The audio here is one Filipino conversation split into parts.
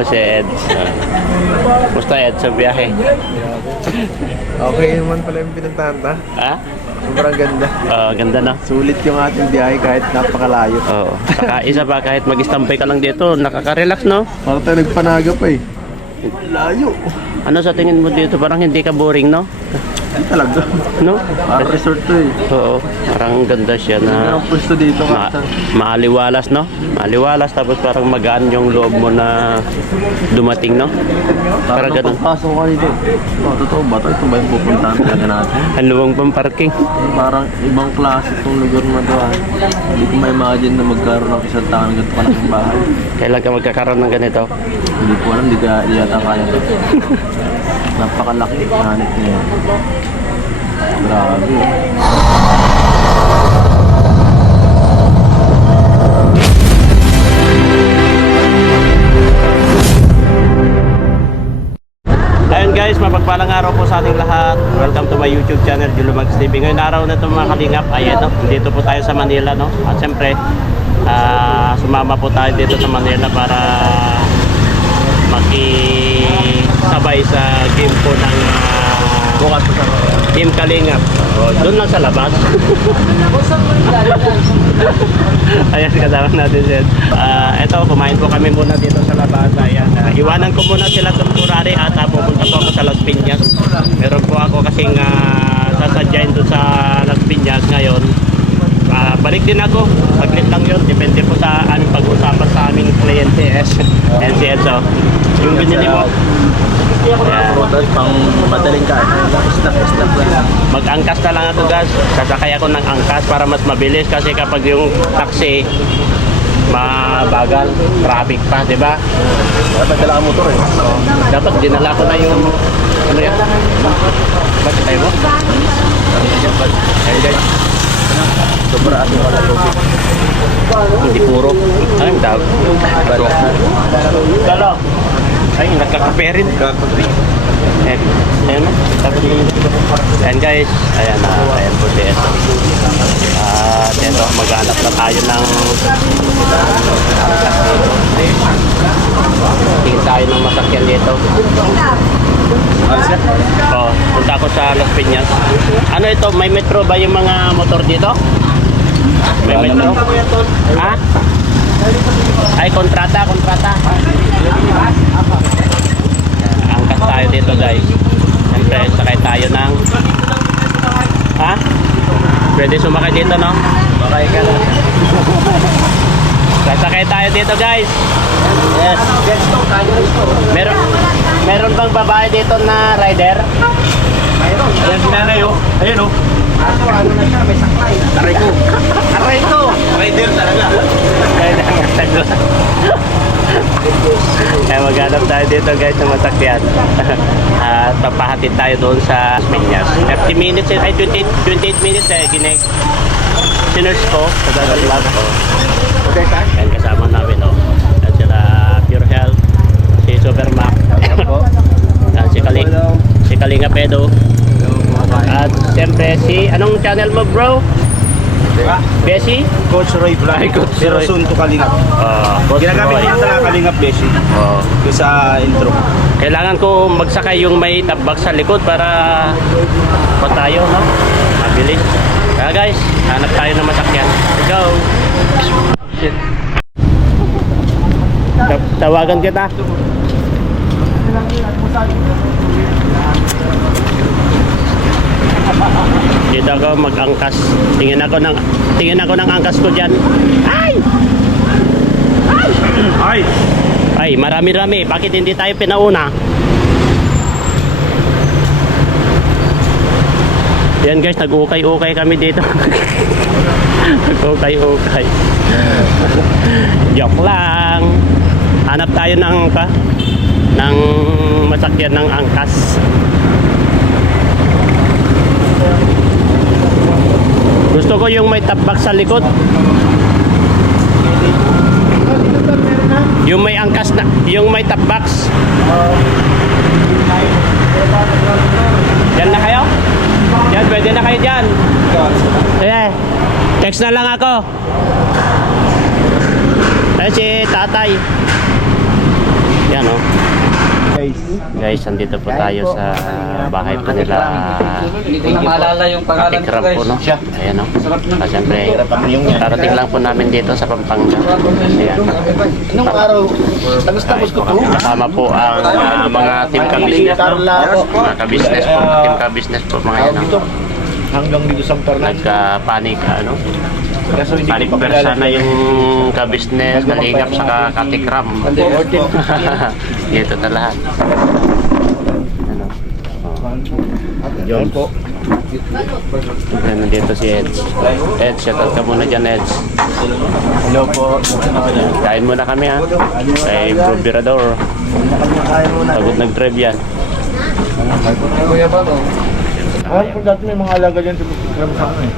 Oh, si Ed. Musta Ed sa biyahe? Okay naman pala yung pinuntahan ta. Ha? Sobrang ganda. Ganda na. Sulit yung ating biyahe kahit napakalayo. Oo. Saka isa pa, kahit mag-stampay ka lang dito, nakaka-relax, no? Parang tayo nagpanaga pa eh. Layo. Ano sa tingin mo dito? Parang hindi ka boring, no? Hindi talaga. No? Parang resort to eh. Oo. Parang ganda siya na Ang pwesto dito maaliwalas, no? Maaliwalas, tapos parang magaan yung loob mo na dumating, no? Parang ganun. pagpasok ka dito. Totoo ba ito? Ito ba yung pupuntahan talaga natin? Ang luwang pang parking. Parang ibang klase itong lugar na to. Hindi ko ma-imagine na magkaroon ng isang taon ganito pa ng bahay. Kailan ka magkakaroon ng ganito? Hindi ko alam, hindi yata kaya to. Napakalaki hanip niya. Grabe. Ayun guys, mapagpalang araw po sa ating lahat. Welcome to my YouTube channel, Julo Mags TV. Ngayon araw na ito mga kalingap. Ayan, no? Dito po tayo sa Manila, no? At siyempre, sumama po tayo dito sa Manila para makisabay sa game po ng bukas po sa Team Kalingap. Doon lang sa labas. Ayan, kasama natin siya. Ito, kumain po kami muna dito sa labas. Ayan, iwanan ko muna sila sa Murari at pupunta po ako sa Las Piñas. Meron po ako kasing sasadyain doon sa Las Piñas ngayon. Balik din ako. Saglit lang yun. Depende po sa aming pag-usapan sa aming kliyente NCS. So, yung binili mo. Yeah. Pang madaling ka. Mag-angkas na lang ako guys. Sasakay ako ng angkas para mas mabilis kasi kapag yung taxi mabagal, traffic pa, di ba? Dapat dala ka motor eh. Dapat dinala ko na yung ano yan? Bakit tayo mo? Ay guys. Sobra ating wala tubig. Hindi puro. Ay, dami. Dalo. Ay, nagkakape rin. Kakapi. Ayan na. Ayan guys. Ayan po si Eto. At ito, maghanap na tayo ng tingin tayo ng masakyan dito. Punta ako sa Las Piñas. Ano ito? May metro ba yung mga motor dito? May metro? Ha? Ay, kontrata. Angkas tayo dito guys. Siyempre, sakay tayo ng... Ha? Pwede sumakay dito, no? Bakay ka na. Sasakay tayo dito guys. Yes. Meron bang babae dito na rider? Mayroon. Ayan sinanay oh. Ayun oh. Ano na siya, may saklay. Aray ko. Rider talaga. Kaya maghanap tayo dito guys ng masakyan. At papahatid tayo doon sa Piñas. 30 minutes, ay 28 minutes sinerge ko sa dagat vlog ko. Okay, sir. Yan kasama namin at sila Pure Health, si Supermac, at si Kalinga Pedo, at siyempre si anong channel mo bro? Bessie? Coach Roy Vlog. Coach Pero Roy. soon to Kalingap. Ginagamit Roy. niya talaga Kalingap Beshi. Yung sa intro. Kailangan ko magsakay yung may tabak sa likod para tayo, no? Mabilis. Kaya guys, hanap tayo ng masakyan. Let's go! Shit. Tawagan kita. Dito ako mag-angkas. Tingin ako ng angkas ko diyan. Ay! Ay! Ay, marami-rami. Bakit hindi tayo pinauna? Yan guys, nag-ukay-ukay kami dito. Nag-ukay-ukay. Joke lang. Hanap tayo ng masakyan ng angkas. Gusto ko yung may tapbak sa likod. Yung may angkas na, yung may top box. Yan na kayo? Yan, pwede na kayo dyan. Eh, text na lang ako. Ayan si tatay. Yan o. Guys, andito po tayo sa bahay po nila. Hindi ko na maalala yung pangalan ko, Katikram guys. po, no? Ayan, no? Siyempre, darating lang po namin dito sa Pampanga. Ayan. Nung araw, tapos ko po. Kasama po ang mga team ka-business, no? Mga ka-business po, team ka-business po, mga yan, no? Hanggang dito sa Pernas. Nagka-panic, ano? Kaso hindi Panic ko pa persa na kilala. yung ka-business, nalingap sa katikram. Dito na lahat. Ano? Yun po. Ayan, nandito si Eds. Eds, shoutout ka muna dyan, Eds. Hello po. Kain muna kami, ha? Kay Bro Virador. Pagod nag-drive yan. Kuya ba to? Alam ko dati may mga alaga dyan sa Instagram sa ano eh.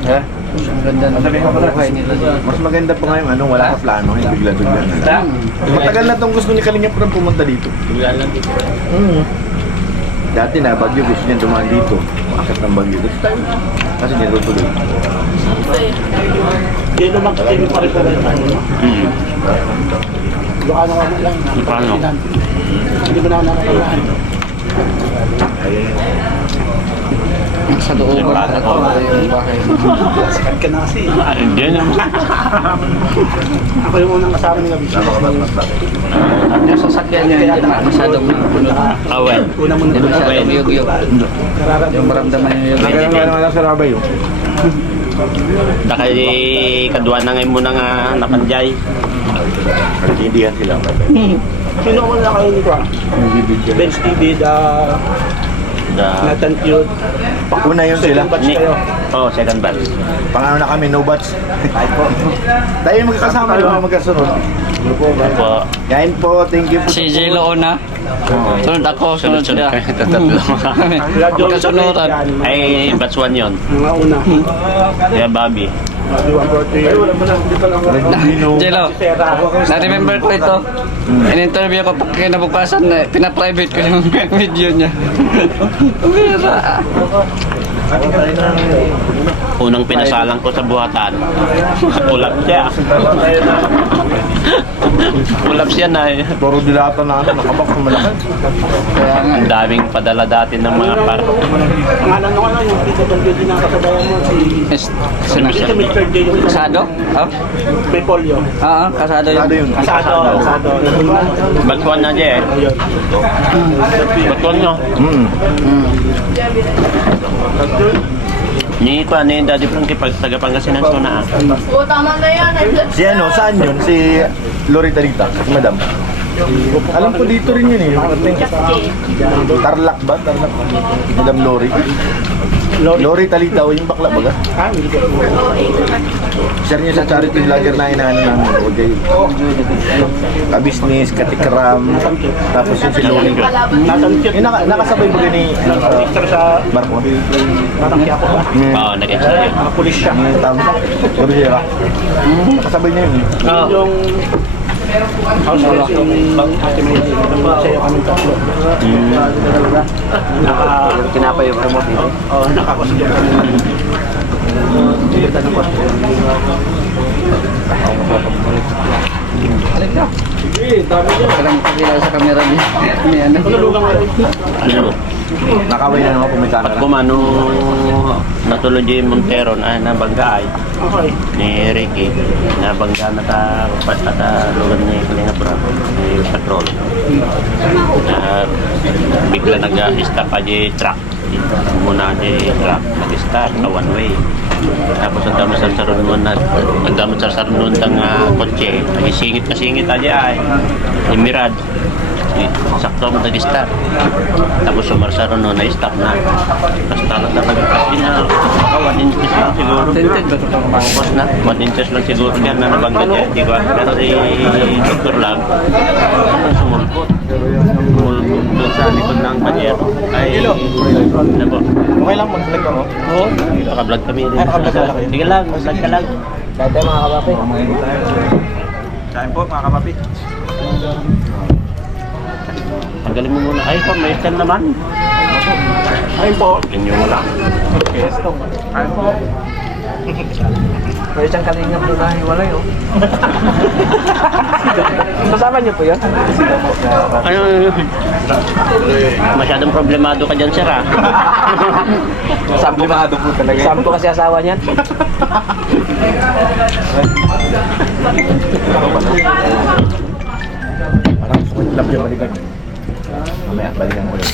Ha? Ang ganda ng buhay nila. Mas maganda pa ngayon, ano, wala ka plano, yung bigla-bigla na lang. Matagal na itong gusto ni Kalingap Prab pumunta dito. Bigla lang dito. Dati na, Bagyo, gusto niya dumaan dito. Makakit ng Bagyo. Gusto tayo. Kasi niya tutuloy. Hindi naman kasi yung pare-pare tayo. Paano? Hindi mo na ako nakakailangan. Sa loob ko na ako yung bahay. Sikat ka na kasi. Hindi naman. Ako yung unang kasama nila. Yung sasakyan niya, hindi masyadong puno. Awen. Hindi masyadong yug-yug. Yung maramdaman niya yung Nagkaroon nga naman lang sa Rabay, oh. Dahil kadwa na ngayon muna nga nakanjay. Nagtindihan sila. Sino ko na kayo nito? Benz TV, Nathan Cute. Una yun sila. Oh, second batch. Pangano na kami, no bats. Tayo magkakasama, di ba magkasunod? Opo. Kain po, thank you po. Si J. Loona. Sunod ako, sunod siya. Tatlo. Magkasunuran. Ay, batch 1 yun. Mga una. Kaya Bobby. Jello, na-remember ko ito. In-interview ko kinabukasan na pina-private ko yung video niya. Bira. Unang pinasalang ko sa buhatan. Ulap siya. Ulap siya na eh. Puro dilata na ano, nakabak sa malaki. Kaya nga. Ang daming padala dati ng mga par. Pangalan nung ano, yung pizza ng beauty na kasabayan mo, si Mr. J. Kasado? Oh? May polio. Oo, kasado yun. Kasado yun. Kasado. Batwan na dyan eh. Batwan nyo. Ni ko ano yung Daddy Frankie pag taga Pangasinan ko na. Oo, tama na yan. Si ano, saan yun? Si Lorita Rita, si Madam. Alam ko dito rin yun eh. Tarlac ba? Tarlac. Madam Lori. Lori Talita o yung bakla baga? Share niyo sa charity vlogger na inaano namin. Huwag kayo. Ka-business, katikram, tapos yung si Lori. Yung nakasabay ba ni sa barko? Parang kaya ako ba? Oo, nag-extra yun. Pulis siya. Tama. Lori siya. Nakasabay niya yun. Yung house arrest yung Ate May. Sa'yo kami tatlo. Kinapa yung promote nito. Oo, nakakusya. Halika ka. Parang pakilala sa camera niya. May ano. Ano? Nakaway na naman kung may At camera. kumano natulog yung Montero na nabangga ay Okay. ni Ricky. Nabangga na lugan ni Kalinga Bra. Ni patrol. Bigla nag-stop aja truck. Muna aja truck. Nag-start one way. Tapos ang dami sa sarunun na ang dami sa sarunun ng kotse. Nag-singit aja ay. Yung Mirad. Sakto mo nag-start. Tapos sumarsaro no, na-stop na. Tapos talaga kasi na 1 inches lang siguro. Tinted ba ito? Focus na. 1 inches lang siguro yan na nabangga niya. Di ba? Pero si doktor lang, sumulpot. Sumulpot doon sa likod ng panyero. Ay, ano po? Okay lang, mag-vlog ako. Oo. Naka-vlog kami rin. Naka-vlog ka kayo? Sige lang, vlog ka lang. Dati mga kapapi. Kain po mga kapapi. Tanggalin mo muna. Ay, pa, may stand naman. Ay po. Ganyan mo lang. Kain po. May isang kalingap doon na hiwalay, oh. Kasama niyo po yun? Ano? Masyadong problemado ka dyan, sir, ha? Problemado po talaga. Sabi ko kasi asawa niyan. Parang sumitlap yung balikan. Mamaya, balikan mo ulit.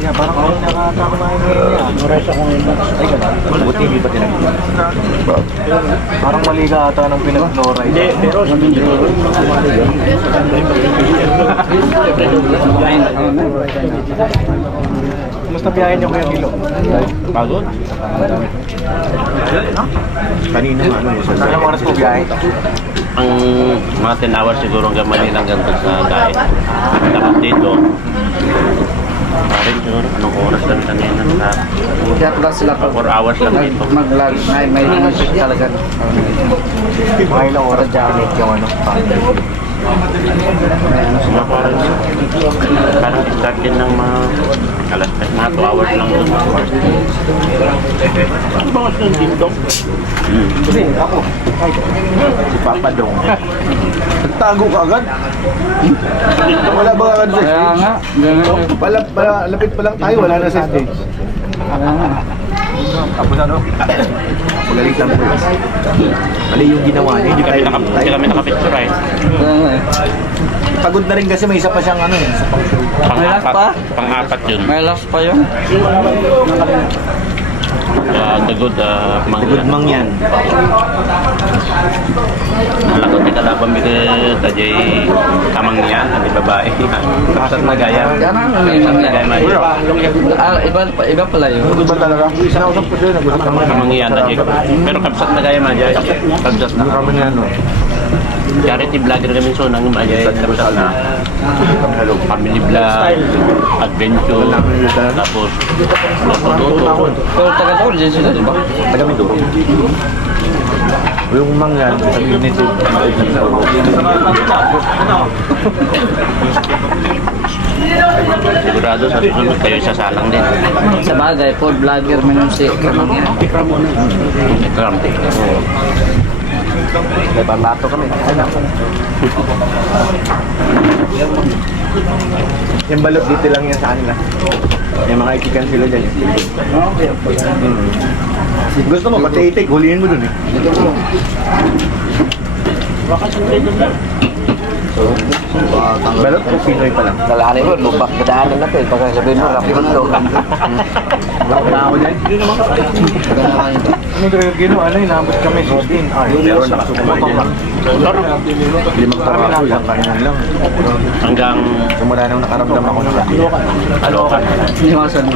Yeah, parang ako nakakakumain ngayon niya. Nores ako ngayon. Ay, gano'n. Buti hindi pa tinagpuan. Parang mali ka ata ng pinag-nora. Hindi, pero kumusta biyahe niyo Kuya Gilo? Pagod? Kanina nga ano yun? Anong oras po biyahe? Ang mga 10 hours siguro hanggang Manila hanggang doon sa Gae. Tapos dito, parin siguro, anong oras lang kanina sa Kaya pala sila 4 hours lang dito. mag-vlog. May music talaga. Mga ilang oras jacket yung ano? Mga parang start din ng mga alas 5, mga 2 hours lang doon. Ano ba mas ng dindong? Hindi, ako. Si Papa Dong. Nagtago ka agad? Wala ba agad sa Kaya stage? nga, gano'n. Lapit pa lang tayo, wala na sa stage. Tapos ano? Pagalitan ko. Mali yung ginawa niya, hindi tayo Hindi kami nakapicture eh. Pagod na rin kasi may isa pa siyang ano eh. Isa pang show. May last pa? Pang-apat yun. May last pa yun. The good Good mang yan. Malakot di kalaban bigay tajay kamangyan, di babae. Kapsat na gaya. Yan ang nangyayari. Iba pala yun. Good ba talaga? Sinausap ko siya, nag-usap naman. Kamangyan tajay. Pero kapsat na gaya man jay. Kapsat Hindi na. kami na ano. Charity vlogger kami so nang majay kapsat na. Family vlog, adventure, tapos loto-loto. Pero taga-taon din sila, di ba? Taga Mindoro. Yung mang yan, sabihin nito. Sigurado sa susunod kayo isasalang din. Sa bagay, food vlogger man yung si Kamangyan. Ikram. May pambato kami. Yung balot dito lang yan sa kanila. May mga ikikan sila dyan. Gusto mo, pati itik, huliin mo dun eh. Balot o Pinoy pa lang? Kalahari mo, lubak kadaanan na ito. Pagka sabihin mo, rapid to. Wala na ako dyan. Ano Gino, ano yun, nabot kami 16. Ay, pero nakasukumay dyan. Limang taraso, yung kainan lang. Hanggang Simula nang nakaramdam ako ng Alokan. Iniwasan mo.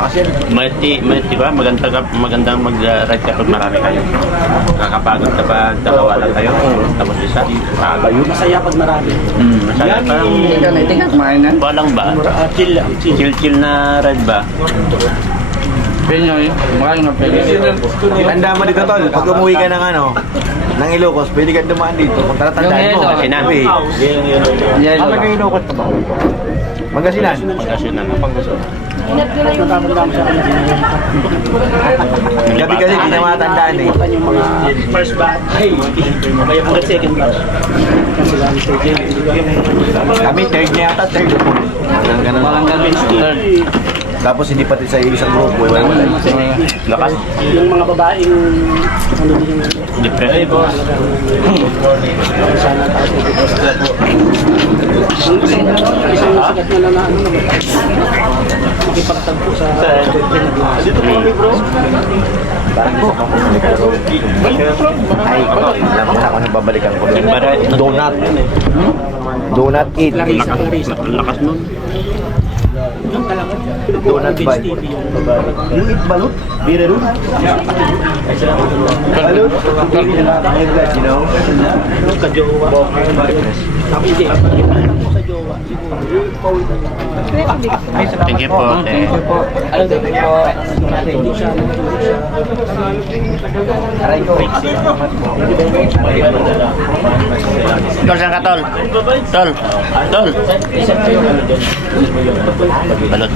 Kasi May ba? Magandang mag-ride ka pag marami kayo. Kakapagod ka ba? Dalawa lang kayo. Tapos isa. masaya pag marami. Masaya pa. Tingnan, kumain na. Walang ba? Chill na ride ba? Pinoy, maraming na Pinoy. Tanda mo dito, tol. Pag umuwi ka ng ano, ng Ilocos, pwede ka dumaan dito. Kung tatatandaan mo, Yung Pangasinan. Yelo. Ano yung Ilocos pa ba? Pangasinan. Pagkasinan. Gabi kasi di na matandaan eh. First batch. Hanggang second batch. Kami third niya yata, third. Ganun. Walang gabin. Third. Tapos hindi pati sa isang grupo, wala. Lakas. Yung mga babaeng ano din yung Depressed. sana tayo dito. Isang sikat na na ano naman. Nakipagtagpo sa Dito po kami bro. Parang gusto ko ay, alam mo na ako nang babalikan ko. Donut. Donut eat. Lakas nun. Donut bite. Yung eat balut? Birero? Balut? You know? kajowa. Hindi. Sa jowa. Thank you po. Thank you po. Tol, saan ka, Tol? Tol. Tol. Balot.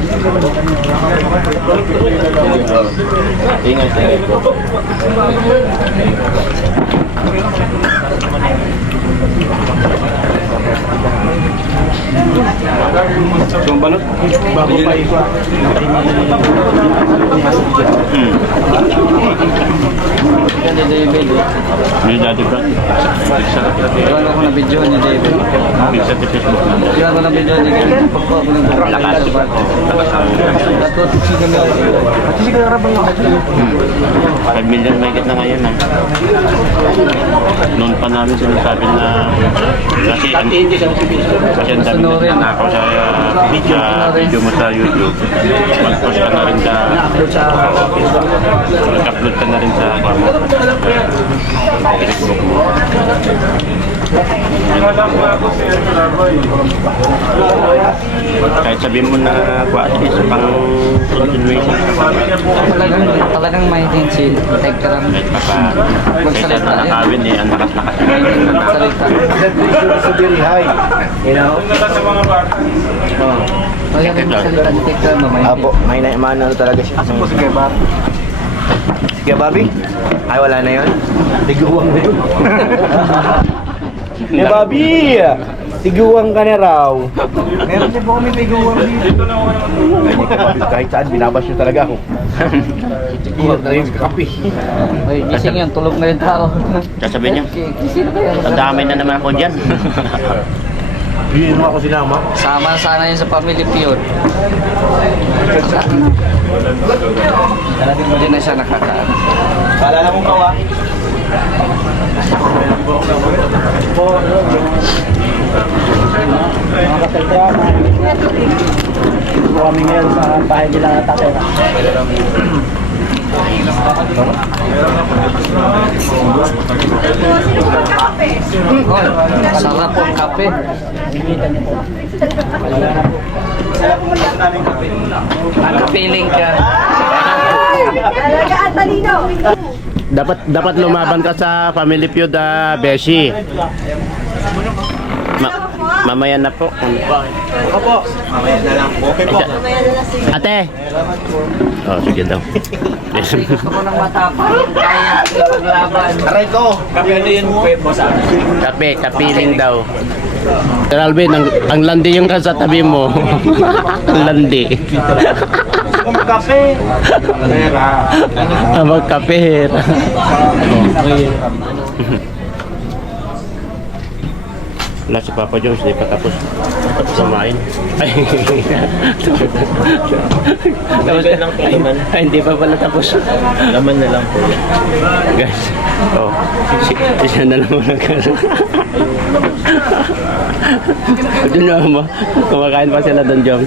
Yung balot, bago pa iba. Yan ni David. May dati ba? Iwan ako na video ni David. Sa Facebook na. Iwan ko na video ni David. Pagko ako ng Lakas. Datot si kami. At si kaya rabang lakas. 5 million mahigit na ngayon. Noon pa namin sinasabi na kasi ang dami na nanakaw sa video mo sa YouTube. Mag-post ka na rin sa mag-upload ka na rin sa Facebook mo. Kahit sabihin mo na at least pang continuation Talagang may tension. Tekram. kahit pa kaysa na nakawin ang lakas-lakas Magsalita. So very high. You know? Kaya kung magsalita ni Tekram, may Apo, may naimano talaga siya. Asa po si Kuya Bobby? Si Kuya Bobby? Ay, wala na yun? Tiguwang na yun. Kuya Bobby! Tiguwang ka na raw. Meron siya po kami tiguwang dito. Kahit saan, binabas nyo talaga ako. Tiguwang na rin kape. Ay, gising yun, tulog na rin tao. sasabihin niya Gising na kaya. dadami na naman ako dyan. Hindi mo ako sinama. Sama sana yun sa Family Feud. Hindi na siya nakakaan. Kala na mong kawa. Mga kasaltrama, ito kami ngayon sa bahay nila tatay. Oh, sarap po kape. Nakapiling ka. Talaga at talino. dapat lumaban ka sa Family Feud, Beshi. Mamaya na po. Opo. Mamaya na lang po. Okay po. Ate. Oh, sige daw. Gusto ko nang matapang. Kaya ipaglaban. Aray ko. Kape, kapiling daw. Sir Alvin, ang landi yung sa tabi mo. Ang landi. Kape. Magkape. Wala si Papa Jones, di pa tapos kumain. Ay. Tapos ay, hindi pa pala tapos. Laman na lang po. Guys, oh, siya na lang muna ka. Doon na kumakain pa sila doon, Jom.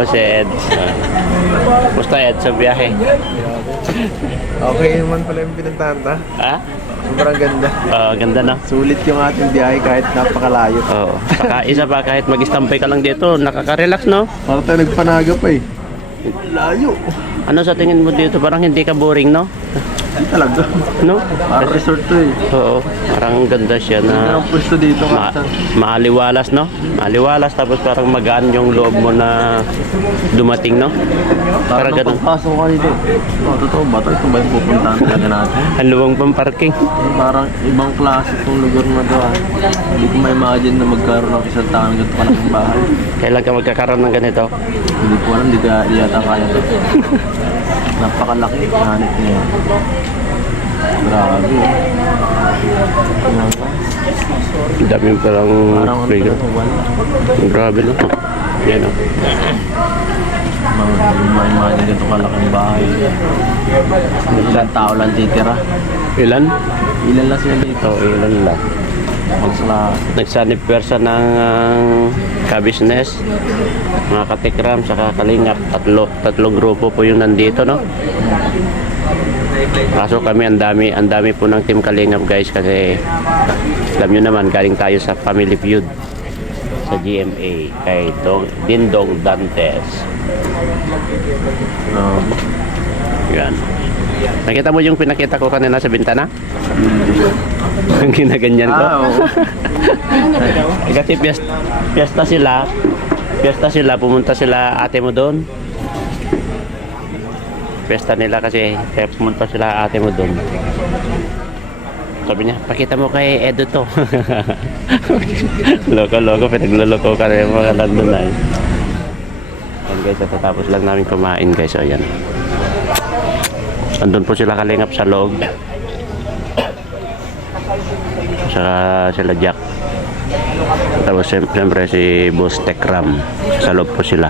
Oh, si Ed. Musta Ed sa biyahe? Okay naman pala yung pinagtanta. Ha? Sobrang ganda. Ganda na. Sulit yung ating biyahe kahit napakalayo. Oo. Saka isa pa, kahit mag-stampay ka lang dito, nakaka-relax, no? Parang tayo nagpanaga pa eh. Layo. Ano sa tingin mo dito? Parang hindi ka boring, no? Hindi talaga. No? Parang resort to eh. Oo. Parang ganda siya na Ang pwesto dito maaliwalas, no? Maaliwalas, tapos parang magaan yung loob mo na dumating, no? Parang ganun. Pasok ka dito. Oh, totoo ba? Ito ba yung pupuntahan talaga natin? Ang luwang pang parking. Parang ibang klase itong lugar na to. Hindi ko ma-imagine na magkaroon ng isang taon ganito ka ng bahay. Kailan ka magkakaroon ng ganito? Hindi ko alam, hindi ka yata kaya to. Napakalaki hanip niya. Grabe. Ang dami parang Parang ano playground. to, wala. Grabe, no? Yan, no? Ma-imagine ganito kalaking bahay. Ilang tao lang titira. Ilan? Ilan lang sila dito. Ilan lang. Magsala. Nagsanib persa ng ka-business, mga katikram, saka kalingap. Tatlong grupo po yung nandito, no? Kaso kami, ang dami po ng team kalingap, guys, kasi alam nyo naman, galing tayo sa Family Feud. sa GMA kay Dindong Dantes. Yan. Nakita mo yung pinakita ko kanina sa bintana? Ang ginaganyan ko. Kasi piyesta sila, pumunta sila ate mo doon. Piyesta nila kasi kaya pumunta sila ate mo doon. Sabi niya, pakita mo kay Edo to. Loko-loko, pinagluloko ka rin mga Londonay. Ayan guys, tatapos lang namin kumain guys. O yan. Andun po sila kalingap sa loob. Saka sila Jack. Tapos siyempre si Boss Tekram. Sa loob po sila.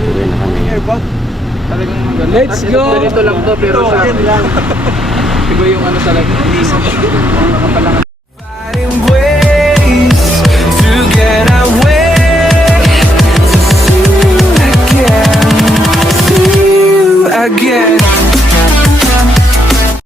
Uwi na kami. Let's go! Ganito lang to pero sa... Iba yung ano talaga.